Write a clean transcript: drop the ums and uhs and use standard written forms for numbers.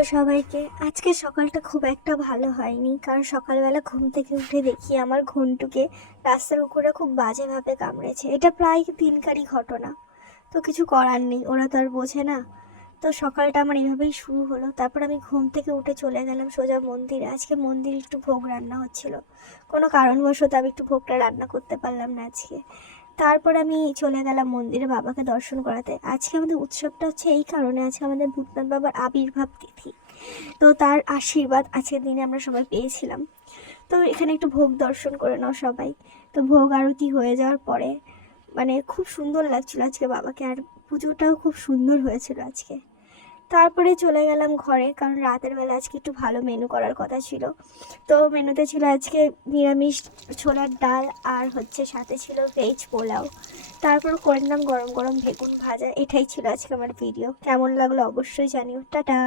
Hello সবাইকে। আজকে সকালটা খুব একটা ভালো হয়নি, কারণ সকালবেলা ঘুম থেকে উঠে দেখি আমার ঘন্টুকে রাস্তার কুকুররা খুব বাজেভাবে কামড়েছে। এটা প্রায় দিনকারই ঘটনা, তো কিছু করার নেই, ওরা তো আর বোঝে না। তো সকালটা আমার এভাবেই শুরু হলো। তারপর আমি ঘুম থেকে উঠে চলে গেলাম সোজা মন্দিরে। আজকে মন্দিরে একটু ভোগ রান্না হচ্ছিল, কোনো কারণবশত আমি একটু ভোগটা রান্না করতে পারলাম না আজকে। তারপর আমি চলে গেলাম মন্দিরে বাবাকে দর্শন করাতে। আজকে আমাদের উৎসবটা হচ্ছে এই কারণে, আজকে আমাদের ভূতনাথ বাবার আবির্ভাব তিথি। তো তার আশীর্বাদ আজকের দিনে আমরা সবাই পেয়েছিলাম। তো এখানে একটু ভোগ দর্শন করে নাও সবাই। তো ভোগ আরতি হয়ে যাওয়ার পরে মানে খুব সুন্দর লাগছিল আজকে বাবাকে, আর পুজোটাও খুব সুন্দর হয়েছিল আজকে। তারপরে চলে গেলাম ঘরে, কারণ রাতের বেলা আজকে একটু ভালো মেনু করার কথা ছিল। তো মেনুতে ছিল আজকে নিরামিষ ছোলার ডাল, আর হচ্ছে সাথে ছিল ভেজ পোলাও। তারপর করে নিলাম গরম গরম বেগুন ভাজা। এটাই ছিল আজকে আমার ভিডিও। কেমন লাগলো অবশ্যই জানিও। টাটা।